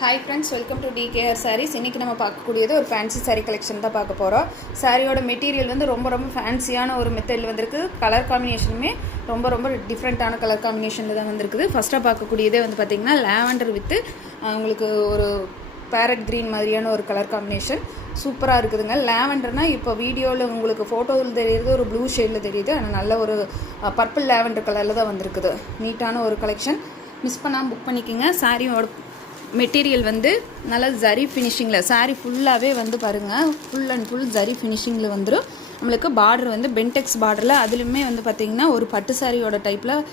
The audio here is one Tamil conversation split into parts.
Hi friends, welcome to TKR sarees. இன்றைக்கி நம்ம பார்க்கக்கூடியது ஒரு ஃபேன்சி சாரீ கலெக்ஷன் தான் பார்க்க போகிறோம். சாரியோட மெட்டீரியல் வந்து ரொம்ப ஃபேன்சியான ஒரு மெத்தடில் வந்திருக்கு. கலர் காம்பினேஷனுமே ரொம்ப டிஃப்ரெண்ட்டான கலர் காம்பினேஷனில் தான் வந்திருக்குது. ஃபஸ்ட்டாக பார்க்கக்கூடியதே வந்து பார்த்திங்கன்னா லாவெண்டர் வித்து உங்களுக்கு ஒரு பேரட் க்ரீன் மாதிரியான ஒரு கலர் காம்பினேஷன் சூப்பராக இருக்குதுங்க. லாவெண்டர்னால் இப்போ வீடியோவில் உங்களுக்கு ஃபோட்டோவில் தெரியுது ஒரு ப்ளூ ஷேடில் தெரியுது, ஆனால் நல்ல ஒரு பர்பிள் லாவெண்டர் கலரில் தான் வந்திருக்குது. நீட்டான ஒரு கலெக்ஷன், மிஸ் பண்ணாமல் புக் பண்ணிக்கோங்க. சாரியோட மெட்டீரியல் வந்து நல்லா ஜரி ஃபினிஷிங்கில், சாரீ ஃபுல்லாகவே வந்து பாருங்கள் ஃபுல் அண்ட் ஃபுல் ஜரி ஃபினிஷிங்கில் வந்துடும். நம்மளுக்கு பார்டர் வந்து பென்டெக்ஸ் பார்டரில், அதுலேயுமே வந்து பார்த்திங்கன்னா ஒரு பட்டு சாரியோட டைப்பில்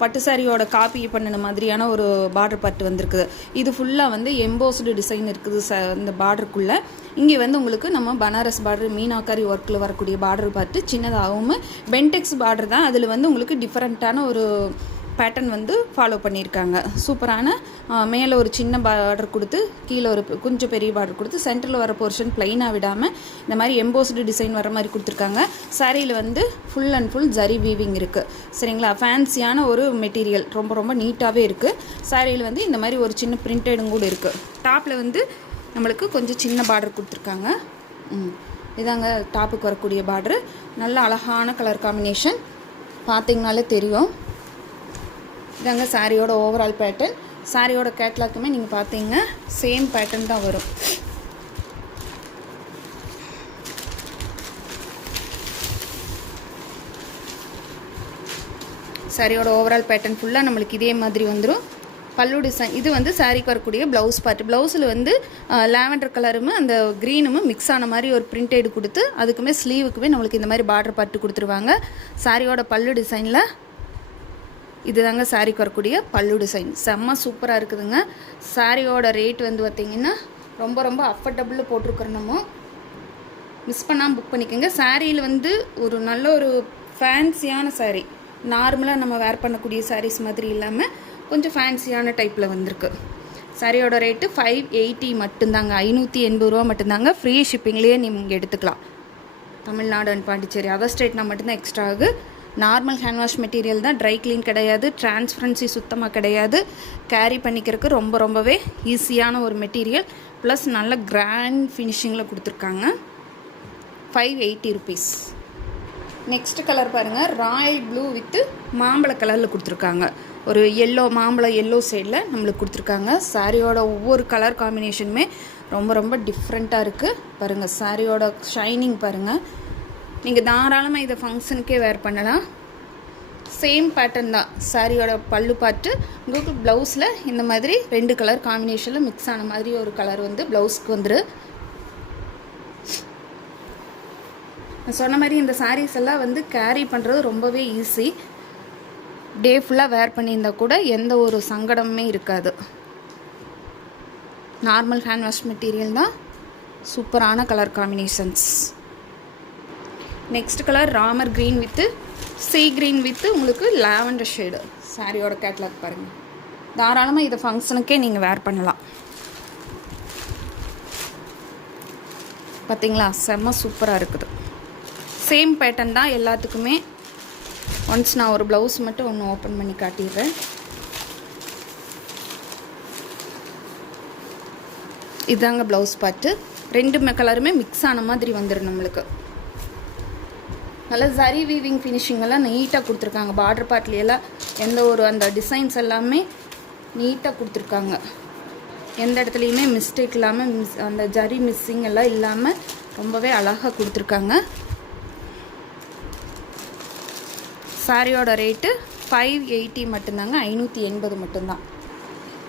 பட்டு சாரியோட காப்பி பண்ணின மாதிரியான ஒரு பார்டர் பட்டு வந்திருக்குது. இது ஃபுல்லாக வந்து எம்போஸ்டு டிசைன் இருக்குது இந்த பார்டருக்குள்ளே. இங்கே வந்து உங்களுக்கு நம்ம பனாரஸ் பார்டர் மீனாக்காரி ஒர்க்கில் வரக்கூடிய பார்டர் பார்த்து சின்னதாகவும் பென்டெக்ஸ் பார்டர் தான். அதில் வந்து உங்களுக்கு டிஃப்ரெண்ட்டான ஒரு பேட்டர்ன் வந்து ஃபாலோ பண்ணியிருக்காங்க. சூப்பரான மேலே ஒரு சின்ன பார்டர் கொடுத்து கீழே ஒரு கொஞ்சம் பெரிய பார்டர் கொடுத்து சென்டரில் வர போர்ஷன் ப்ளைனாக விடாமல் இந்த மாதிரி எம்போஸ்டு டிசைன் வர மாதிரி கொடுத்துருக்காங்க. சாரியில் வந்து full and full zari weaving இருக்குது. சரிங்களா, ஃபேன்சியான ஒரு மெட்டீரியல், ரொம்ப நீட்டாகவே இருக்குது. சாரியில் வந்து இந்த மாதிரி ஒரு சின்ன பிரிண்டடும் கூட இருக்குது. டாப்பில் வந்து நம்மளுக்கு கொஞ்சம் சின்ன பார்டர் கொடுத்துருக்காங்க. இதாங்க டாப்புக்கு வரக்கூடிய பார்டரு. நல்ல அழகான கலர் காம்பினேஷன், பார்த்திங்கனாலே தெரியும். இதாங்க சாரியோட ஓவரால் பேட்டர்ன். சாரியோட கேட்லாக்குமே நீங்கள் பார்த்தீங்கன்னா சேம் பேட்டர்ன் தான் வரும். சாரியோட ஓவரால் பேட்டர்ன் ஃபுல்லாக நம்மளுக்கு இதே மாதிரி வந்துடும். பல்லு டிசைன் இது வந்து சாரிக்கு வரக்கூடிய ப்ளவுஸ் பார்ட். ப்ளவுஸில் வந்து லாவெண்டர் கலரும் அந்த க்ரீனும் மிக்ஸ் ஆன மாதிரி ஒரு பிரிண்டேடு கொடுத்து அதுக்குமே ஸ்லீவுக்குமே நம்மளுக்கு இந்த மாதிரி பார்டர் பார்ட்டு கொடுத்துருவாங்க. சாரியோட பல்லு டிசைனில் இதுதாங்க சாரிக்கு வரக்கூடிய பல்லு டிசைன். செம்ம சூப்பராக இருக்குதுங்க. சாரியோட ரேட் வந்து பார்த்திங்கன்னா ரொம்ப அஃபர்டபுளில் போட்டிருக்கிறோம். நம்ம மிஸ் பண்ணாமல் புக் பண்ணிக்கோங்க. சாரியில் வந்து ஒரு நல்ல ஒரு ஃபேன்சியான சாரீ, நார்மலாக நம்ம வேர் பண்ணக்கூடிய சாரீஸ் மாதிரி இல்லாமல் கொஞ்சம் ஃபேன்சியான டைப்பில் வந்திருக்கு. சாரியோட ரேட்டு 580 மட்டும்தாங்க, 580 ரூபா மட்டும்தாங்க. ஃப்ரீ ஷிப்பிங்லேயே நீங்கள் எடுத்துக்கலாம். தமிழ்நாடு அண்ட் பாண்டிச்சேரி, அதர் ஸ்டேட்னா மட்டும்தான் எக்ஸ்ட்ரா ஆகுது. நார்மல் ஹேண்ட் வாஷ் மெட்டீரியல் தான், ட்ரை க்ளீன் கிடையாது, டிரான்ஸ்பரன்சி சுத்தமாக கிடையாது. கேரி பண்ணிக்கிறதுக்கு ரொம்பவே ஈஸியான ஒரு மெட்டீரியல், ப்ளஸ் நல்ல கிராண்ட் ஃபினிஷிங்கில் கொடுத்துருக்காங்க. 580 ருபீஸ். நெக்ஸ்ட் கலர் பாருங்கள், ராயல் ப்ளூ வித்து மாம்பழ கலரில் கொடுத்துருக்காங்க. ஒரு எல்லோ, மாம்பழ எல்லோ சைடில் நம்மளுக்கு கொடுத்துருக்காங்க. சாரியோட ஒவ்வொரு கலர் காம்பினேஷனுமே ரொம்ப டிஃப்ரெண்ட்டாக இருக்குது. பாருங்கள் சாரியோட ஷைனிங் பாருங்கள். நீங்கள் தாராளமாக இதை ஃபங்க்ஷனுக்கே வேர் பண்ணலாம். சேம் பேட்டர்ன் தான். சாரியோட பல்லு பார்த்து உங்களுக்கு ப்ளவுஸில் இந்த மாதிரி 2 கலர் காம்பினேஷனில் மிக்ஸ் ஆன மாதிரி ஒரு கலர் வந்து ப்ளவுஸ்க்கு வந்துரு. நான் சொன்ன மாதிரி இந்த சாரீஸ் எல்லாம் வந்து கேரி பண்ணுறது ரொம்பவே ஈஸி. டே ஃபுல்லாக வேர் பண்ணியிருந்தால் கூட எந்த ஒரு சங்கடமுமே இருக்காது. நார்மல் ஹேண்ட் வாஷ் மெட்டீரியல் தான். சூப்பரான colour combinations. Next colour Ramar green with sea green with உங்களுக்கு லாவெண்டர் ஷேடு. சாரியோட கேட்லாக் பாருங்கள். தாராளமாக இதை ஃபங்க்ஷனுக்கே நீங்கள் வேர் பண்ணலாம். பார்த்தீங்களா, செம்ம சூப்பராக இருக்குது. சேம் பேட்டர்ன் தான் எல்லாத்துக்குமே. ஒன்ஸ் நான் ஒரு ப்ளவுஸ் மட்டும் ஒன்று ஓப்பன் பண்ணி காட்டிடுறேன். இதாங்க ப்ளவுஸ் பார்த்து. 2 கலருமே மிக்ஸ் ஆன மாதிரி வந்துடும் நம்மளுக்கு. நல்லா ஜரி வீவிங் ஃபினிஷிங்கெல்லாம் நீட்டாக கொடுத்துருக்காங்க. பார்டர் பார்ட்லையெல்லாம் எந்த ஒரு அந்த டிசைன்ஸ் எல்லாமே நீட்டாக கொடுத்துருக்காங்க. எந்த இடத்துலையுமே மிஸ்டேக் இல்லாமல் அந்த ஜரி மிஸ்ஸிங் எல்லாம் இல்லாமல் ரொம்பவே அழகாக கொடுத்துருக்காங்க. சாரியோட ரேட்டு 580 மட்டும்தாங்க, 580 மட்டும்தான்.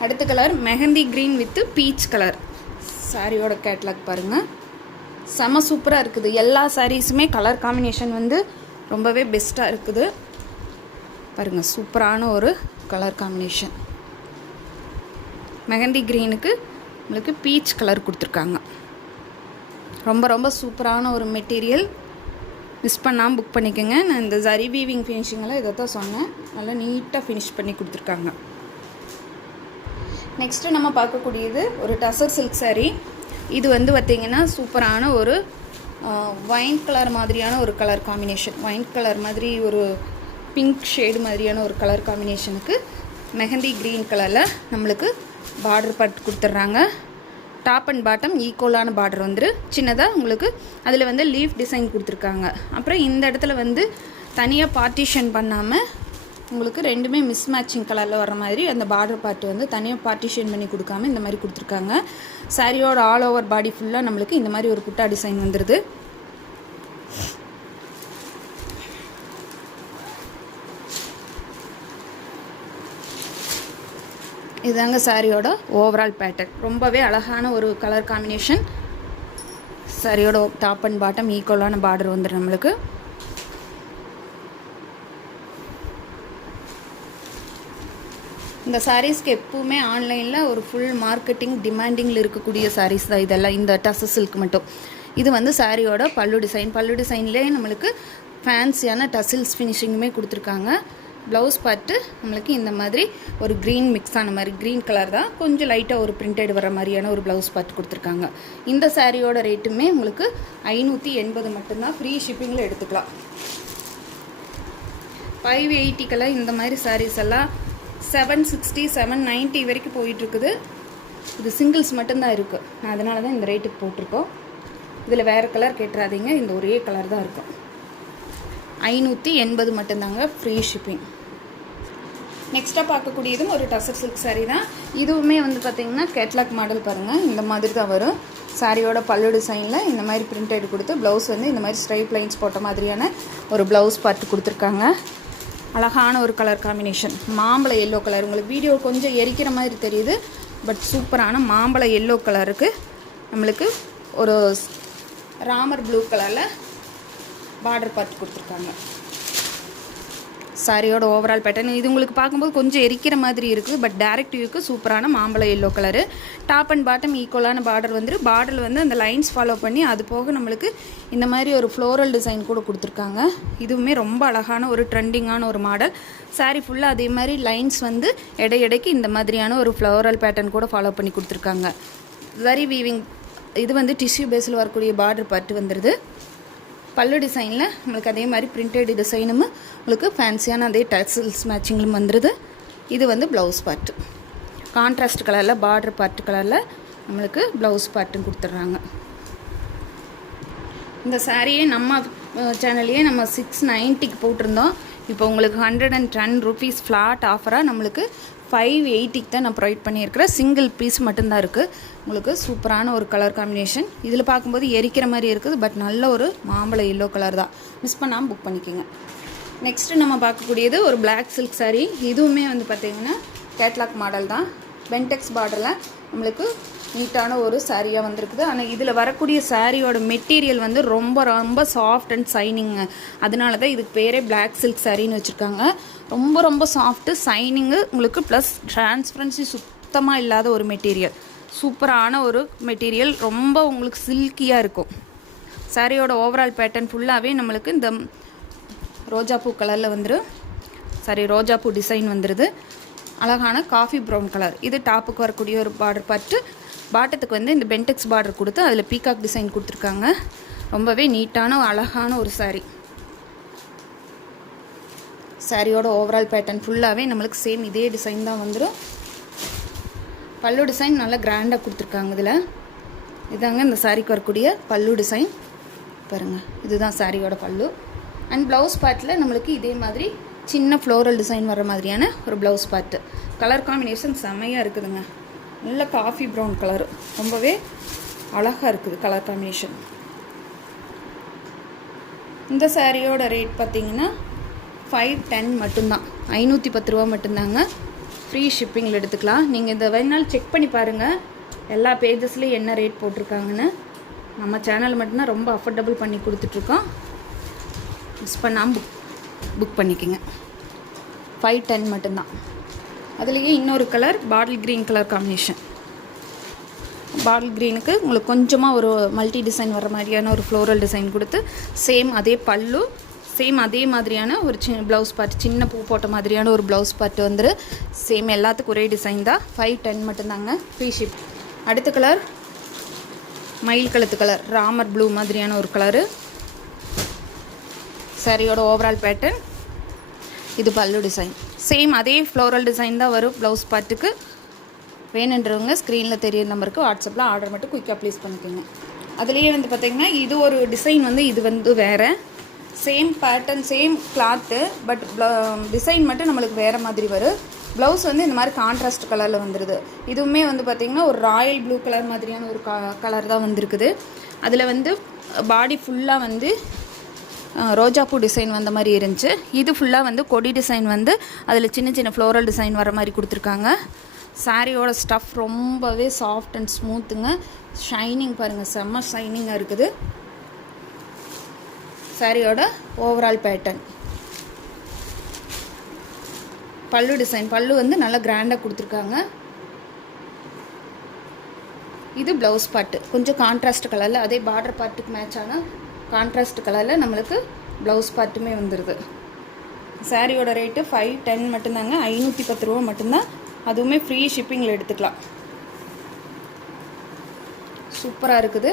அடுத்த colour mehndi green with peach colour. சாரியோட கேட்லாக் பாருங்கள். செம சூப்பராக இருக்குது. எல்லா சாரீஸுமே கலர் காம்பினேஷன் வந்து ரொம்பவே பெஸ்ட்டாக இருக்குது. பாருங்கள், சூப்பரான ஒரு கலர் காம்பினேஷன். மெஹந்தி க்ரீனுக்கு உங்களுக்கு பீச் கலர் கொடுத்துருக்காங்க. ரொம்ப சூப்பரான ஒரு மெட்டீரியல். மிஸ் பண்ணாமல் புக் பண்ணிக்கோங்க. நான் இந்த ஜரி வீவிங் ஃபினிஷிங்கெல்லாம் இதை தான் சொன்னேன். நல்லா நீட்டாக ஃபினிஷ் பண்ணி கொடுத்துருக்காங்க. நெக்ஸ்ட்டு நம்ம பார்க்கக்கூடியது ஒரு டசர் சில்க் சாரீ. இது வந்து பார்த்திங்கன்னா சூப்பரான ஒரு ஒயின் கலர் மாதிரியான ஒரு கலர் காம்பினேஷன். ஒயின் கலர் மாதிரி ஒரு பிங்க் ஷேடு மாதிரியான ஒரு கலர் காம்பினேஷனுக்கு மெஹந்தி க்ரீன் கலரில் நம்மளுக்கு பார்டர் பார்ட் கொடுத்துட்றாங்க. டாப் அண்ட் பாட்டம் ஈக்குவலான பார்டர் வந்துரு. சின்னதாக உங்களுக்கு அதில் வந்து லீஃப் டிசைன் கொடுத்துருக்காங்க. அப்புறம் இந்த இடத்துல வந்து தனியாக பார்ட்டிஷன் பண்ணாமல் உங்களுக்கு ரெண்டுமே மிஸ் மேட்சிங் கலரில் வர மாதிரி அந்த பார்டர் பார்ட் வந்து தனியாக பார்ட்டிஷன் பண்ணி கொடுக்காம இந்த மாதிரி கொடுத்துருக்காங்க. சாரியோட ஆல் ஓவர் பாடி ஃபுல்லாக நம்மளுக்கு இந்த மாதிரி ஒரு புட்டா டிசைன் வந்துடுது. இதுதாங்க சாரியோட ஓவரால் பேட்டர்ன். ரொம்பவே அழகான ஒரு கலர் காம்பினேஷன். சாரியோட டாப் அண்ட் பாட்டம் ஈக்குவலான பார்டர் வந்துடும் நம்மளுக்கு. இந்த சாரீஸ்க்கு எப்பவுமே ஆன்லைனில் ஒரு ஃபுல் மார்க்கெட்டிங் டிமாண்டிங்கில் இருக்கக்கூடிய சாரீஸ் தான் இதெல்லாம். இந்த டச சில்க் மட்டும். இது வந்து சாரியோட பல்லு டிசைன். பல்லு டிசைன்லேயே நம்மளுக்கு ஃபேன்சியான டசில்ஸ் ஃபினிஷிங்குமே கொடுத்துருக்காங்க. ப்ளவுஸ் பார்த்து நம்மளுக்கு இந்த மாதிரி ஒரு க்ரீன் மிக்ஸ் ஆன மாதிரி க்ரீன் கலர் தான், கொஞ்சம் லைட்டாக ஒரு பிரிண்டட் வர மாதிரியான ஒரு ப்ளவுஸ் பார்த்து கொடுத்துருக்காங்க. இந்த சாரியோட ரேட்டுமே உங்களுக்கு 580 மட்டும்தான். ஃப்ரீ ஷிப்பிங்கில் எடுத்துக்கலாம். 580 இந்த மாதிரி சாரீஸ் எல்லாம் 760 790 வரைக்கும் போயிட்டுருக்குது. இது சிங்கிள்ஸ் மட்டும்தான் இருக்குது. நான் அதனால தான் இந்த ரேட்டுக்கு போட்டிருக்கோம். இதில் வேறு கலர் கேட்டுறாதீங்க, இந்த ஒரே கலர் தான் இருக்கும். 580 மட்டும்தாங்க ஃப்ரீ ஷிப்பிங். நெக்ஸ்ட்டாக பார்க்கக்கூடியதும் ஒரு டசர் சில்க் சாரீ தான். இதுவுமே வந்து பார்த்திங்கன்னா கேட்லாக் மாடல் பாருங்கள், இந்த மாதிரி தான் வரும். சாரியோட பல்லு டிசைனில் இந்த மாதிரி பிரிண்டட் கொடுத்து ப்ளவுஸ் வந்து இந்த மாதிரி ஸ்ட்ரைப் லைன்ஸ் போட்ட மாதிரியான ஒரு ப்ளவுஸ் பார்த்து கொடுத்துருக்காங்க. அழகான ஒரு கலர் காம்பினேஷன். மாம்பழ எல்லோ கலர். உங்களுக்கு வீடியோ கொஞ்சம் எரிக்கிற மாதிரி தெரியுது, பட் சூப்பரான மாம்பழ எல்லோ கலருக்கு நம்மளுக்கு ஒரு ராமர் ப்ளூ கலரில் பார்டர் பார்த்து கொடுத்துருக்காங்க. சாரியோட ஓவரால் பேட்டர்ன் இது உங்களுக்கு பார்க்கும்போது கொஞ்சம் எரிக்கிற மாதிரி இருக்குது, பட் டைரக்ட் வியூக்கு சூப்பரான மாம்பழ yellow colour. Top and bottom ஈக்குவலான பார்டர் வந்துட்டு பார்டரில் வந்து அந்த லைன்ஸ் ஃபாலோ பண்ணி அது போக நம்மளுக்கு இந்த மாதிரி ஒரு ஃப்ளோரல் டிசைன் கூட கொடுத்துருக்காங்க. இதுவுமே ரொம்ப அழகான ஒரு ட்ரெண்டிங்கான ஒரு மாடல். சாரி ஃபுல்லாக அதே மாதிரி லைன்ஸ் வந்து இடைக்கு இந்த மாதிரியான ஒரு ஃப்ளோரல் பேட்டர்ன் கூட ஃபாலோ பண்ணி கொடுத்துருக்காங்க. Very weaving. இது வந்து டிஷ்யூ பேஸில் வரக்கூடிய பார்டர் பார்த்து வந்துடுது. பல்லு டிசைனில் நம்மளுக்கு அதே மாதிரி பிரிண்டட் டிசைனும் உங்களுக்கு ஃபேன்சியான அதே டசில்ஸ் மேட்சிங்களும் வந்துடுது. இது வந்து ப்ளவுஸ் பார்ட்டு. கான்ட்ராஸ்ட் கலரில் பார்டர் பார்ட் கலரில் நம்மளுக்கு ப்ளவுஸ் பார்ட்டும் கொடுத்துட்றாங்க. இந்த சாரியே நம்ம சேனல்லையே நம்ம 690க்கு போட்டிருந்தோம். இப்போ உங்களுக்கு 110 rupees ஃப்ளாட் ஆஃபராக நம்மளுக்கு 580க்கு தான் நான் ப்ரொவைட் பண்ணியிருக்கிறேன். சிங்கிள் பீஸ் மட்டும்தான் இருக்குது. உங்களுக்கு சூப்பரான ஒரு கலர் காம்பினேஷன். இதில் பார்க்கும்போது எரிக்கிற மாதிரி இருக்குது, பட் நல்ல ஒரு மாம்பழ எல்லோ கலர் தான். மிஸ் பண்ணாமல் புக் பண்ணிக்கோங்க. நெக்ஸ்ட்டு நம்ம பார்க்கக்கூடியது ஒரு பிளாக் சில்க் சாரீ. இதுவுமே வந்து பார்த்திங்கன்னா கேட்லாக் மாடல் தான். பென்டெக்ஸ் பார்டரில் நம்மளுக்கு நீட்டான ஒரு சாரியாக வந்திருக்குது. ஆனால் இதில் வரக்கூடிய சாரியோட மெட்டீரியல் வந்து ரொம்ப ரொம்ப சாஃப்ட் அண்ட் சைனிங்கு. அதனால தான் இதுக்கு பேரே பிளாக் சில்க் சாரின்னு வச்சுருக்காங்க. ரொம்ப ரொம்ப சாஃப்ட்டு சைனிங்கு உங்களுக்கு ப்ளஸ் டிரான்ஸ்பரன்சி சுத்தமாக இல்லாத ஒரு மெட்டீரியல். சூப்பரான ஒரு மெட்டீரியல். ரொம்ப உங்களுக்கு சில்கியாக இருக்கும். சாரியோட ஓவரால் பேட்டர்ன் ஃபுல்லாகவே நம்மளுக்கு இந்த ரோஜாப்பூ கலரில் வந்துடும். ரோஜாப்பூ டிசைன் வந்துடுது. அழகான காஃபி ப்ரௌன் கலர். இது டாப்புக்கு வரக்கூடிய ஒரு பார்டர் பார்த்து பாட்டத்துக்கு வந்து இந்த பென்டெக்ஸ் பார்டர் கொடுத்து அதில் பீகாக் டிசைன் கொடுத்துருக்காங்க. ரொம்பவே நீட்டான அழகான ஒரு சாரீ. சாரியோட ஓவரால் பேட்டர்ன் ஃபுல்லாகவே நம்மளுக்கு சேம் இதே டிசைன் தான் வந்துடும். பல்லு டிசைன் நல்லா கிராண்டாக கொடுத்துருக்காங்க. இதில் இதாங்க இந்த சாரிக்கு வரக்கூடிய பல்லு டிசைன் பாருங்கள். இதுதான் சாரியோட பல்லு. அண்ட் ப்ளவுஸ் பார்ட்டில் நம்மளுக்கு இதே மாதிரி சின்ன ஃப்ளோரல் டிசைன் வர மாதிரியான ஒரு ப்ளவுஸ் பார்ட்டு. கலர் காம்பினேஷன் செம்மையாக இருக்குதுங்க. நல்ல காஃபி ப்ரௌன் கலரு. ரொம்பவே அழகாக இருக்குது கலர் காம்பினேஷன். இந்த சாரியோட ரேட் பார்த்திங்கன்னா 510 மட்டும்தான். 510 ரூபா மட்டும்தாங்க. ஃப்ரீ ஷிப்பிங்கில் எடுத்துக்கலாம். நீங்கள் இந்த வேணாலும் செக் பண்ணி பாருங்கள் எல்லா பேஜஸ்லேயும் என்ன ரேட் போட்டிருக்காங்கன்னு. நம்ம சேனல் மட்டும்தான் ரொம்ப அஃபோர்டபுள் பண்ணி கொடுத்துட்ருக்கோம். மிஸ் பண்ணாமல் புக் பண்ணிக்கோங்க. 510 மட்டும்தான். அதுலேயே இன்னொரு colour bottle green colour combination. Bottle க்ரீனுக்கு உங்களுக்கு கொஞ்சமாக ஒரு மல்டி டிசைன் வர மாதிரியான ஒரு ஃப்ளோரல் டிசைன் கொடுத்து சேம் அதே பல்லு, சேம் அதே மாதிரியான ஒரு சின்ன ப்ளவுஸ் பார்ட், சின்ன பூ போட்ட மாதிரியான ஒரு ப்ளவுஸ் பார்ட் வந்துரு. சேம் எல்லாத்துக்கும் ஒரே டிசைன் தான். 510 மட்டும்தாங்க ஃப்ரீ ஷிப். அடுத்த கலர் மயில் கழுத்து கலர், ராமர் ப்ளூ மாதிரியான ஒரு கலரு. சாரியோட ஓவரால் பேட்டர்ன். இது பல்லு டிசைன். சேம் அதே ஃப்ளோரல் டிசைன் தான் வரும் ப்ளவுஸ் பார்ட்டுக்கு. வேணுன்றவங்க ஸ்க்ரீனில் தெரியிற நம்பருக்கு வாட்ஸ்அப்பில் ஆர்டர் மட்டும் குயிக்காக ப்ளேஸ் பண்ணிக்கோங்க. அதுலேயே வந்து பார்த்திங்கன்னா இது ஒரு டிசைன் வந்து இது வந்து வேறு same pattern same cloth but design மட்டும் நம்மளுக்கு வேறு மாதிரி வரும். ப்ளவுஸ் வந்து இந்த மாதிரி கான்ட்ராஸ்ட் கலரில் வந்துடுது. இதுவுமே வந்து பார்த்திங்கன்னா ஒரு ராயல் ப்ளூ கலர் மாதிரியான ஒரு கலர் தான் வந்திருக்குது. அதில் வந்து பாடி ஃபுல்லாக வந்து ரோஜாப்பூ டிசைன் வந்த மாதிரி இருந்துச்சு. இது ஃபுல்லாக வந்து கொடி டிசைன் வந்து அதில் சின்ன சின்ன ஃப்ளோரல் டிசைன் வர மாதிரி கொடுத்துருக்காங்க. சாரியோட ஸ்டஃப் ரொம்பவே சாஃப்ட் அண்ட் ஸ்மூத்துங்க. ஷைனிங் பாருங்கள், செம்ம ஷைனிங்காக இருக்குது. சாரியோட ஓவரால் பேட்டர்ன் பல்லு டிசைன், பல்லு வந்து நல்லா கிராண்டாக கொடுத்துருக்காங்க. இது ப்ளவுஸ் பார்ட்டு கொஞ்சம் கான்ட்ராஸ்ட் கலரில், அதே பார்டர் பார்ட்டுக்கு மேட்சான கான்ட்ராஸ்ட் கலரில் நம்மளுக்கு ப்ளவுஸ் பார்ட்டுமே வந்துடுது. சாரியோட ரேட்டு 510 மட்டும்தாங்க, 510 ரூபா மட்டும்தான். அதுவுமே ஃப்ரீ ஷிப்பிங்கில் எடுத்துக்கலாம். சூப்பராக இருக்குது.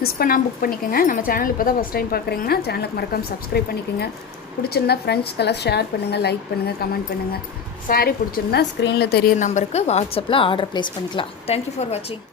மிஸ் பண்ணாமல் புக் பண்ணிக்கோங்க. நம்ம சேனல் இப்போ தான் ஃபஸ்ட் டைம் பார்க்குறீங்கன்னா சேனலுக்கு மறக்காமல் சப்ஸ்கிரைப் பண்ணிக்கோங்க. பிடிச்சிருந்தா ஃப்ரெண்ட்ஸ்க்கெல்லாம் ஷேர் பண்ணுங்கள், லைக் பண்ணுங்கள், கமெண்ட் பண்ணுங்கள். சாரீ பிடிச்சிருந்தா ஸ்க்ரீனில் தெரியிற நம்பருக்கு வாட்ஸ்அப்பில் ஆர்டர் ப்ளேஸ் பண்ணிக்கலாம். தேங்க்யூ ஃபார் வாட்சிங்.